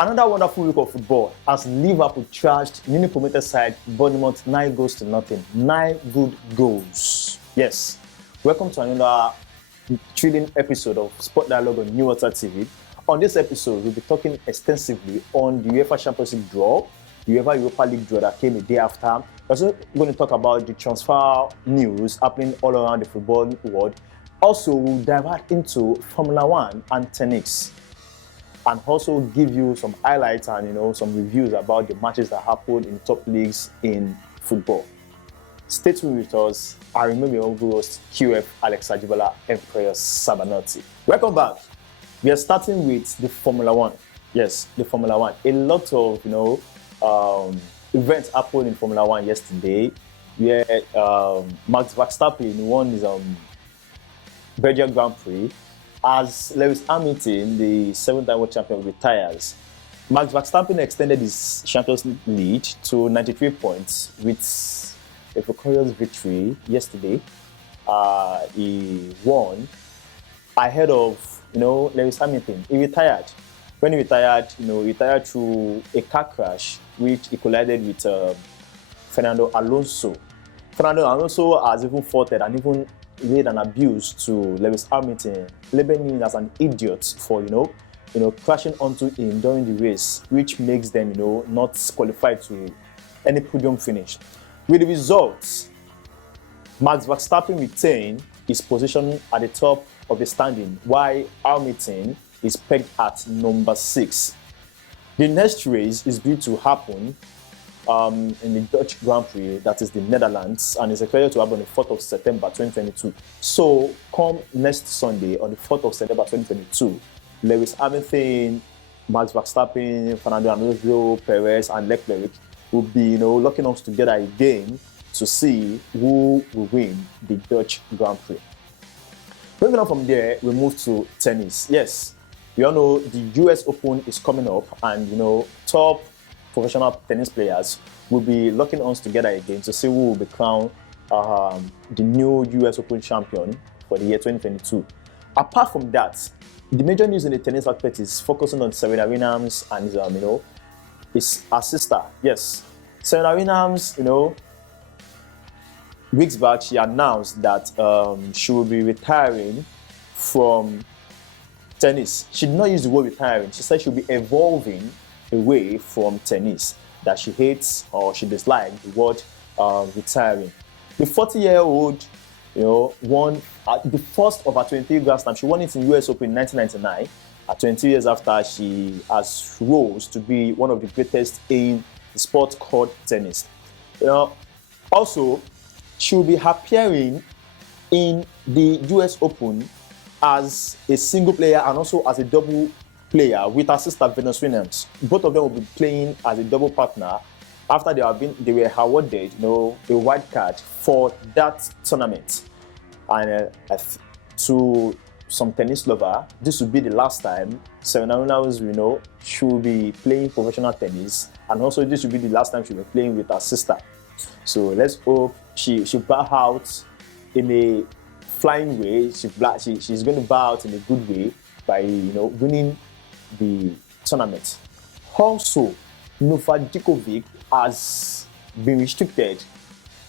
Another wonderful week of football as Liverpool trashed newly promoted side Bournemouth 9 goals to nothing. 9 good goals. Yes. Welcome to another thrilling episode of Sport Dialogue on New Water TV. On this episode, we'll be talking extensively on the UEFA Champions League draw, the UEFA Europa League draw that came a day after. We're also going to talk about the transfer news happening all around the football world. Also, we'll divert into Formula One and tennis, and also give you some highlights and some reviews about the matches that happened in top leagues in football. Stay tuned with us. I remember your host QF Alex Ajibala Emperor Sabanotti. Welcome back. We are starting with the Formula One. Yes, the Formula One. A lot of events happened in Formula One yesterday, where Max Verstappen won his Belgian Grand Prix, as Lewis Hamilton, the 7-time world champion, retires. Max Verstappen extended his Champions League lead to 93 points with a precarious victory yesterday. He won ahead of Lewis Hamilton. He retired. When he retired, he retired through a car crash which he collided with Fernando Alonso. Fernando Alonso has even faulted and even made an abuse to Lewis Hamilton, labeling him as an idiot for crashing onto him during the race, which makes them not qualified to any podium finish. With the results, Max Verstappen retained his position at the top of the standing, while Hamilton is pegged at number 6. The next race is due to happen in the Dutch Grand Prix, that is the Netherlands, and is expected to happen on the 4th of September 2022. So, come next Sunday, on the 4th of September 2022, Lewis Hamilton, Max Verstappen, Fernando Alonso, Perez, and Leclerc will be locking arms together again to see who will win the Dutch Grand Prix. Moving on from there, we move to tennis. Yes, we all know the US Open is coming up, and top professional tennis players will be locking arms together again to see who will be crowned the new US Open champion for the year 2022. Apart from that, the major news in the tennis aspect is focusing on Serena Williams and her sister. Yes, Serena Williams, weeks back she announced that she will be retiring from tennis. She did not use the word retiring. She said she'll be evolving away from tennis, that she hates or she dislikes the word retiring. The 40-year-old, won the first of her 23 Grand Slam. She won it in US Open in 1999, 20 years after she has rose to be one of the greatest in the sport called tennis. Also, she will be appearing in the US Open as a single player and also as a double player with her sister Venus Williams. Both of them will be playing as a double partner after they were awarded a white card for that tournament. And to some tennis lover, this will be the last time Serena Williams she will be playing professional tennis, and also this will be the last time she'll be playing with her sister. So let's hope she bow out in a flying way. She's going to bow out in a good way by winning the tournament. Also, Novak Djokovic has been restricted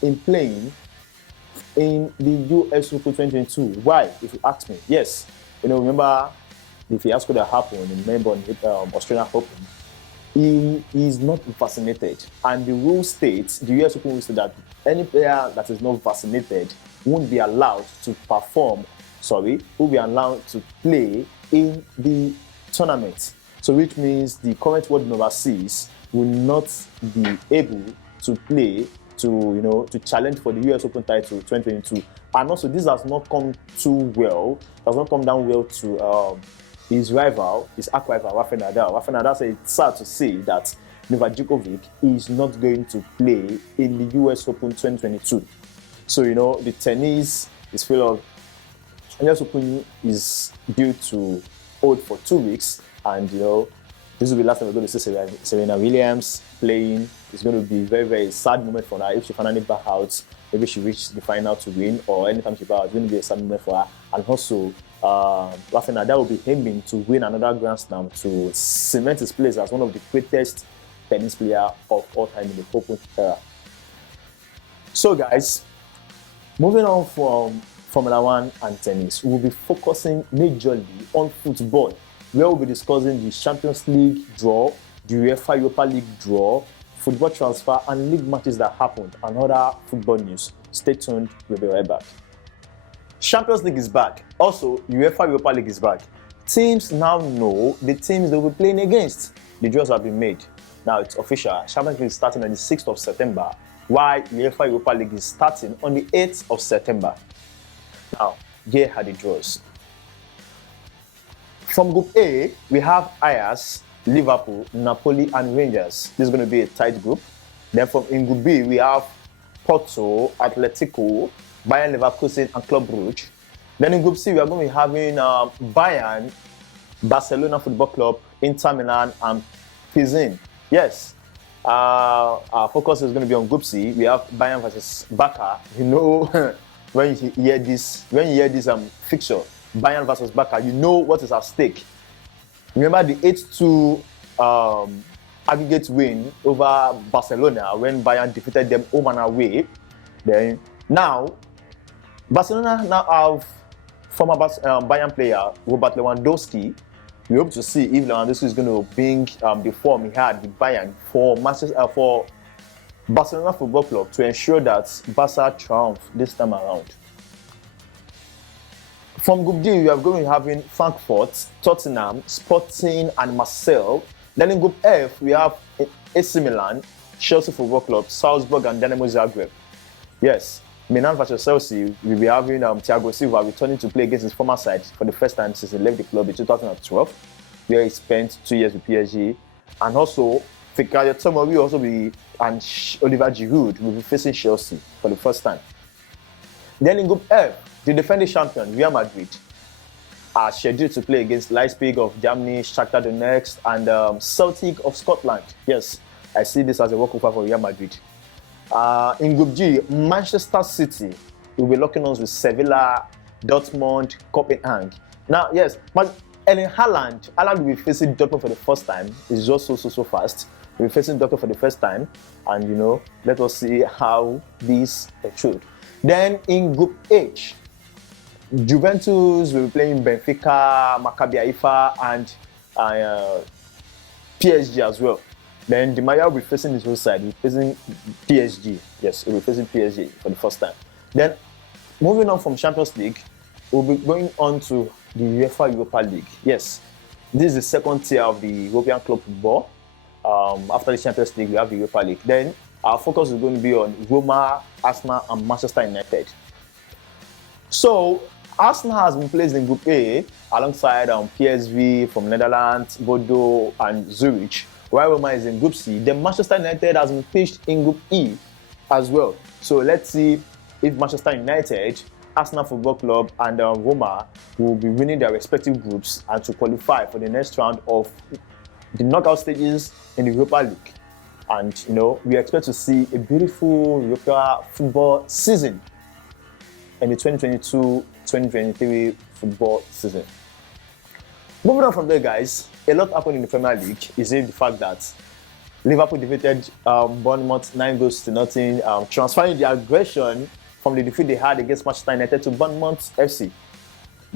in playing in the US Open 2022. Why, if you ask me? Yes, remember the fiasco that happened in Melbourne Australian Open. He is not vaccinated, and the rule states, the US Open rule states, that any player that is not vaccinated won't be allowed to will be allowed to play in the tournament. So which means the current world number 6 will not be able to play to challenge for the US Open title 2022. And also this has not come down well to his rival, his arch-rival, Rafael Nadal. Rafael Nadal said it's sad to say that Novak Djokovic is not going to play in the US Open 2022. So the tennis is full of US Open is due to hold for 2 weeks, and this will be the last time we're going to see Serena Williams playing it's going to be very, very sad moment for her if she finally back out. Maybe she reaches the final to win, or anytime she back out, it's going to be a sad moment for her. And also, Rafael Nadal will be aiming to win another Grand Slam to cement his place as one of the greatest tennis players of all time in the Open era. So, guys, moving on from Formula One and tennis, we'll be focusing majorly on football, where we'll be discussing the Champions League draw, the UEFA Europa League draw, football transfer, and league matches that happened, and other football news. Stay tuned, we'll be right back. Champions League is back. Also, UEFA Europa League is back. Teams now know the teams they will be playing against. The draws have been made. Now it's official. Champions League is starting on the 6th of September, while UEFA Europa League is starting on the 8th of September. Now, here are the draws. From Group A, we have Ajax, Liverpool, Napoli, and Rangers. This is going to be a tight group. Then in Group B, we have Porto, Atletico, Bayern Leverkusen, and Club Brugge. Then in Group C, we are going to be having Bayern, Barcelona Football Club, Inter Milan, and PSV. Yes, our focus is going to be on Group C. We have Bayern versus Barca. You know, when you hear this fixture, Bayern versus Barca, you know what is at stake. Remember the 8-2 aggregate win over Barcelona when Bayern defeated them home and away. Then now, Barcelona now have former Bayern player Robert Lewandowski. We hope to see if Lewandowski is going to bring the form he had with Bayern for Barcelona Football Club to ensure that Barca triumph this time around. From Group D, we are going to be having Frankfurt, Tottenham, Sporting, and Marseille. Then in Group F, we have AC Milan, Chelsea Football Club, Salzburg, and Dynamo Zagreb. Yes, Milan versus Chelsea, we'll be having Thiago Silva returning to play against his former side for the first time since he left the club in 2012, where he spent 2 years with PSG. And also, Fikayo Tomori will also be, and Oliver Giroud will be facing Chelsea for the first time. Then in Group F, the defending champion, Real Madrid, are scheduled to play against Leipzig of Germany, Shakhtar Donetsk, and Celtic of Scotland. Yes, I see this as a walkover for Real Madrid. In Group G, Manchester City will be locking arms with Sevilla, Dortmund, Copenhagen. Now, yes, but Erling Haaland will be facing Dortmund for the first time. It's just so fast. We'll be facing Dortmund for the first time, and you know, let us see how this should. Then in Group H, Juventus will be playing Benfica, Maccabi Haifa, and PSG as well. Then Di Maria will be facing his own side. He'll be facing PSG. Yes, he'll be facing PSG for the first time. Then, moving on from Champions League, we'll be going on to the UEFA Europa League. Yes, this is the second tier of the European club football. After the Champions League, we have the Europa League. Then, our focus is going to be on Roma, Arsenal, and Manchester United. So, Arsenal has been placed in Group A alongside PSV from Netherlands, Bordeaux, and Zurich, while Roma is in Group C. Then Manchester United has been pitched in Group E as well. So let's see if Manchester United, Arsenal Football Club, and Roma will be winning their respective groups and to qualify for the next round of the knockout stages in the Europa League. And you know, we expect to see a beautiful Europa football season in the 2022-2023 football season. Moving on from there, guys, a lot happened in the Premier League. Is the fact that Liverpool defeated Bournemouth 9-0, transferring the aggression from the defeat they had against Manchester United to Bournemouth FC.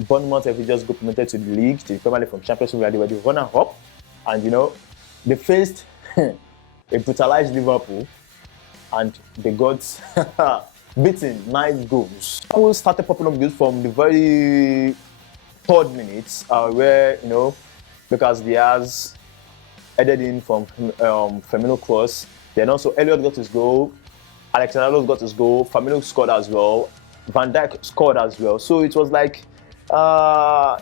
Bournemouth FC just got promoted to the league, to the Premier League from Championship, where they were the runner-up, and you know, they faced a brutalized Liverpool, and they got beaten 9 goals. Liverpool started popping up goals from the very 3rd minute, where you know, Lucas Diaz headed in from Firmino cross. Then also Elliot got his goal, Alexander got his goal, Firmino scored as well, Van Dijk scored as well. So it was like a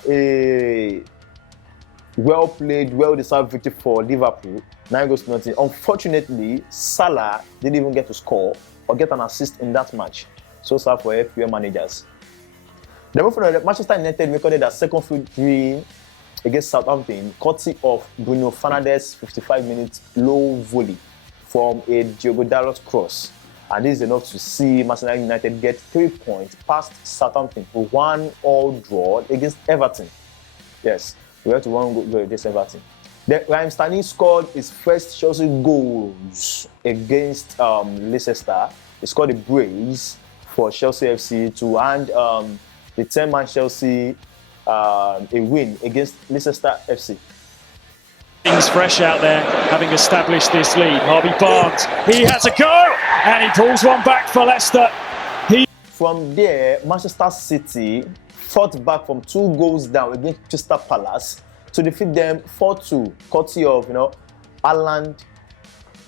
well played, well deserved victory for Liverpool, 9-0. Unfortunately, Salah didn't even get to score or get an assist in that match. So sad for FPL managers. The Manchester United recorded their second victory against Southampton, courtesy of Bruno Fernandes' 55-minute low volley from a Diogo Dalot cross. And this is enough to see Manchester United get 3 points past Southampton for 1-1 draw against Everton. Yes, we had to 1 goal against Everton. Then Raheem Sterling scored his first Chelsea goals against Leicester. He scored a brace for Chelsea FC to hand the 10-man Chelsea a win against Leicester FC. He's fresh out there, having established this lead. Harvey Barnes, he has a go, and he pulls one back for Leicester. From there, Manchester City fought back from 2 goals down against Crystal Palace to defeat them 4-2, courtesy of Haaland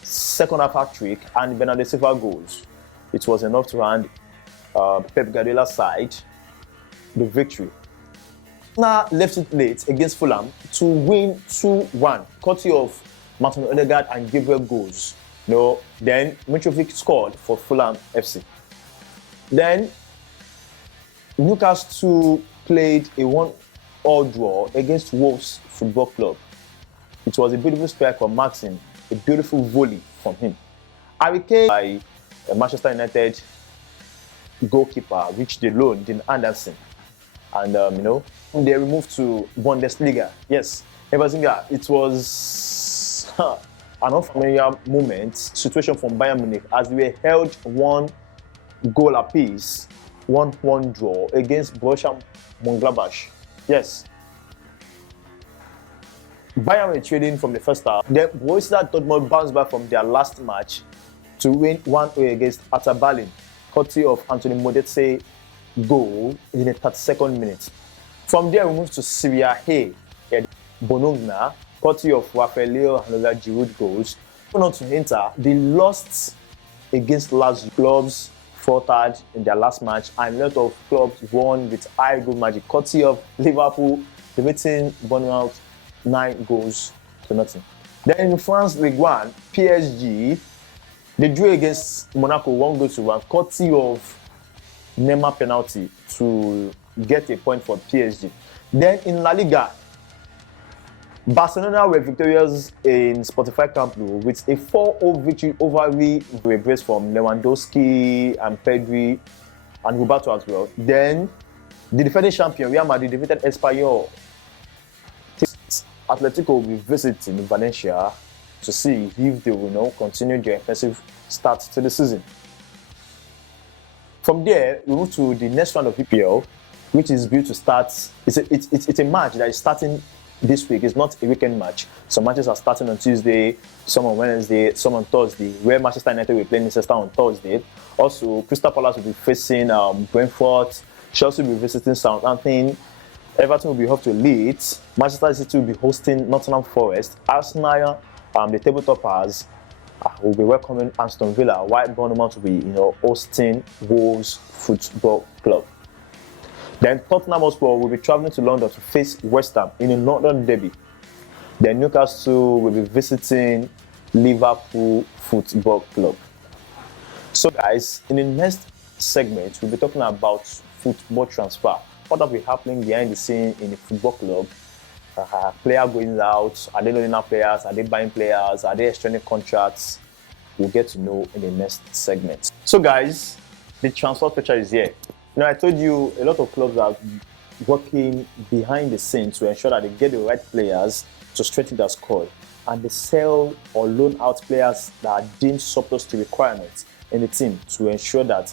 second half hat-trick and Bernardo Silva goals. It was enough to hand Pep Guardiola's side the victory. Now left it late against Fulham to win 2-1, courtesy of Martin Odegaard and Gabriel goals. Then Mitrovic scored for Fulham FC. Then Newcastle played a 1-1 draw against Wolves Football Club. It was a beautiful strike from Maxim, a beautiful volley from him. Harry Kane by Manchester United goalkeeper reached the loan, Dean Anderson. And they moved to Bundesliga. Yes, Bundesliga. It was an unfamiliar situation from Bayern Munich as they were held 1 goal apiece, 1-1 draw against Borussia Mönchengladbach. Yes. Bayern were trading from the first half. Then Borussia Dortmund bounced back from their last match to win 1-0 against Hertha Berlin, courtesy of Anthony Modeste goal in the 32nd minute. From there, we moved to Serie A. Bologna, courtesy of Rafael and Oliver Giroud goals. Going on to Inter, they lost against Lazio. Clubs faltered in their last match, and a lot of clubs won with high goal magic, courtesy of Liverpool, defeating Bournemouth 9-0. Then in France Ligue 1, PSG, they drew against Monaco 1-1, courtesy of Neymar penalty to get a point for PSG. Then in La Liga, Barcelona were victorious in Spotify Camp Nou with a 4-0 victory over a brace from Lewandowski and Pedri and Roberto as well. Then the defending champion Real Madrid defeated Espanyol. Atletico will be visiting Valencia to see if they will continue their impressive start to the season. From there, we move to the next round of EPL, which is due to start. It's a match that is starting this week. It's not a weekend match. Some matches are starting on Tuesday, some on Wednesday, some on Thursday, where Manchester United will play Leicester on Thursday. Also, Crystal Palace will be facing Brentford. Chelsea will be visiting Southampton. Everton will be off to Leeds. Manchester City will be hosting Nottingham Forest. Arsenal, the table toppers, will be welcoming Aston Villa, while Bournemouth will be, hosting Wolves Football Club. Then Tottenham Hotspur will be traveling to London to face West Ham in a London derby. Then Newcastle will be visiting Liverpool Football Club. So guys, in the next segment, we'll be talking about football transfer. What will be happening behind the scene in the football club? Player going out, are they loaning out players, are they buying players, are they extending contracts? We'll get to know in the next segment. So guys, the transfer picture is here. I told you a lot of clubs are working behind the scenes to ensure that they get the right players to strengthen their squad, and they sell or loan out players that are deemed surplus to requirements in the team to ensure that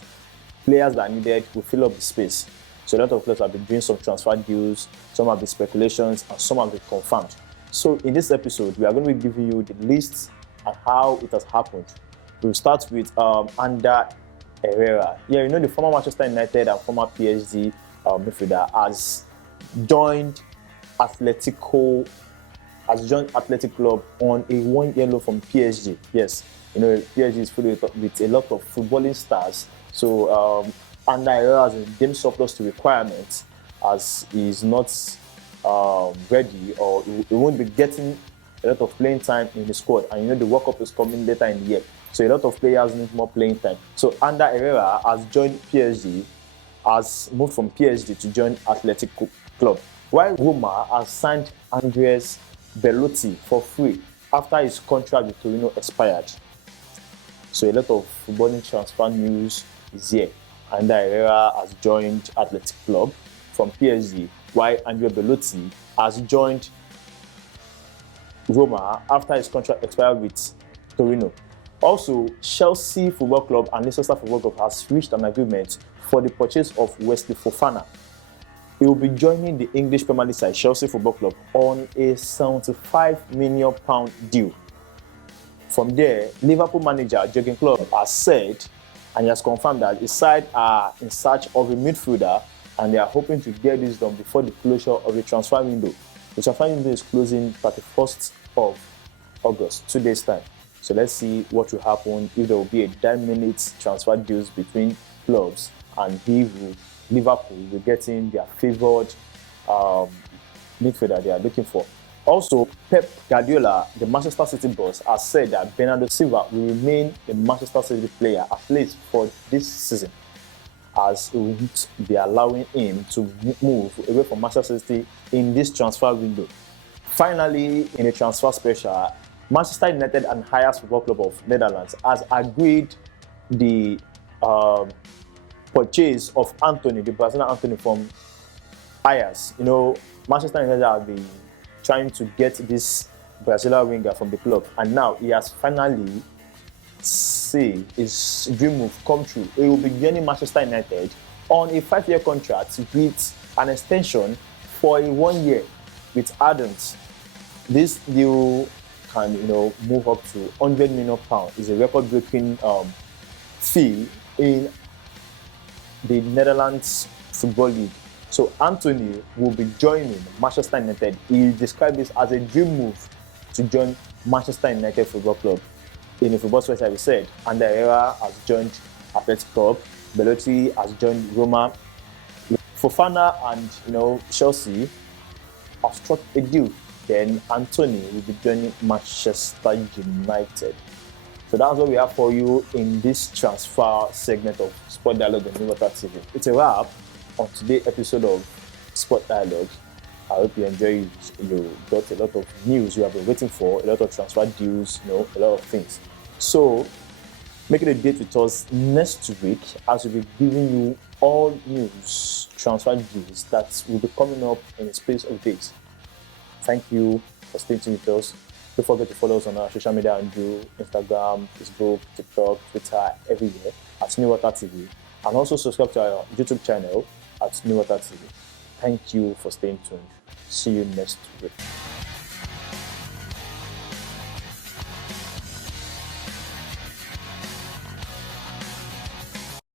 players that are needed will fill up the space. So a lot of clubs have been doing some transfer deals, some have been speculations, and some have been confirmed. So in this episode, we are going to be giving you the list and how it has happened. We'll start with Ander Herrera. Yeah, the former Manchester United and former PSG midfielder has joined Athletic Club on a 1-year loan from PSG. Yes, PSG is filled with a lot of footballing stars. So Ander Herrera has been deemed surplus to requirements as he is not ready, or he won't be getting a lot of playing time in the squad. And the World Cup is coming later in the year, so a lot of players need more playing time. So Ander Herrera has joined PSG, has moved from PSG to join Athletic Club, while Roma has signed Andres Belotti for free after his contract with Torino expired. So a lot of footballing transfer news is here. Ander Herrera has joined Athletic Club from PSG, while Andrea Bellotti has joined Roma after his contract expired with Torino. Also, Chelsea Football Club and Leicester Football Club has reached an agreement for the purchase of Wesley Fofana. He will be joining the English Premier League side Chelsea Football Club on a £75 million deal. From there, Liverpool manager Jurgen Klopp has said, and he has confirmed that his side are in search of a midfielder, and they are hoping to get this done before the closure of the transfer window. The transfer window is closing 31st of August, 2 days' time. So let's see what will happen if there will be a 10-minute transfer deals between clubs, and Liverpool will get in their favoured midfielder they are looking for. Also, Pep Guardiola, the Manchester City boss, has said that Bernardo Silva will remain a Manchester City player at least for this season, as he won't be allowing him to move away from Manchester City in this transfer window. Finally, in a transfer special, Manchester United and Ajax Football Club of Netherlands has agreed the purchase of Anthony, the Brazilian Anthony from Ajax. You know, Manchester United have been trying to get this Brazilian winger from the club, and now he has finally seen his dream move come true. He will be joining Manchester United on a 5-year contract with an extension for a 1 year with Adams. This deal can, move up to £100 million. It's a record-breaking fee in the Netherlands Football League. So Anthony will be joining Manchester United. He described this as a dream move to join Manchester United Football Club. In the football website, we said Ander Herrera has joined Athletic Club, Bellotti has joined Roma, Fofana and Chelsea have struck a deal. Then Anthony will be joining Manchester United. So that's what we have for you in this transfer segment of Sport Dialogue on New Water TV. It's a wrap on today's episode of Sport Dialogue. I hope you enjoyed. You got a lot of news you have been waiting for, a lot of transfer deals, a lot of things. So make it a date with us next week as we'll be giving you all news, transfer deals that will be coming up in a space of days. Thank you for staying tuned with us. Don't forget to follow us on our social media and do Instagram, Facebook, TikTok, Twitter, everywhere at New Water TV. And also subscribe to our YouTube channel at New Water TV. Thank you for staying tuned. See you next week.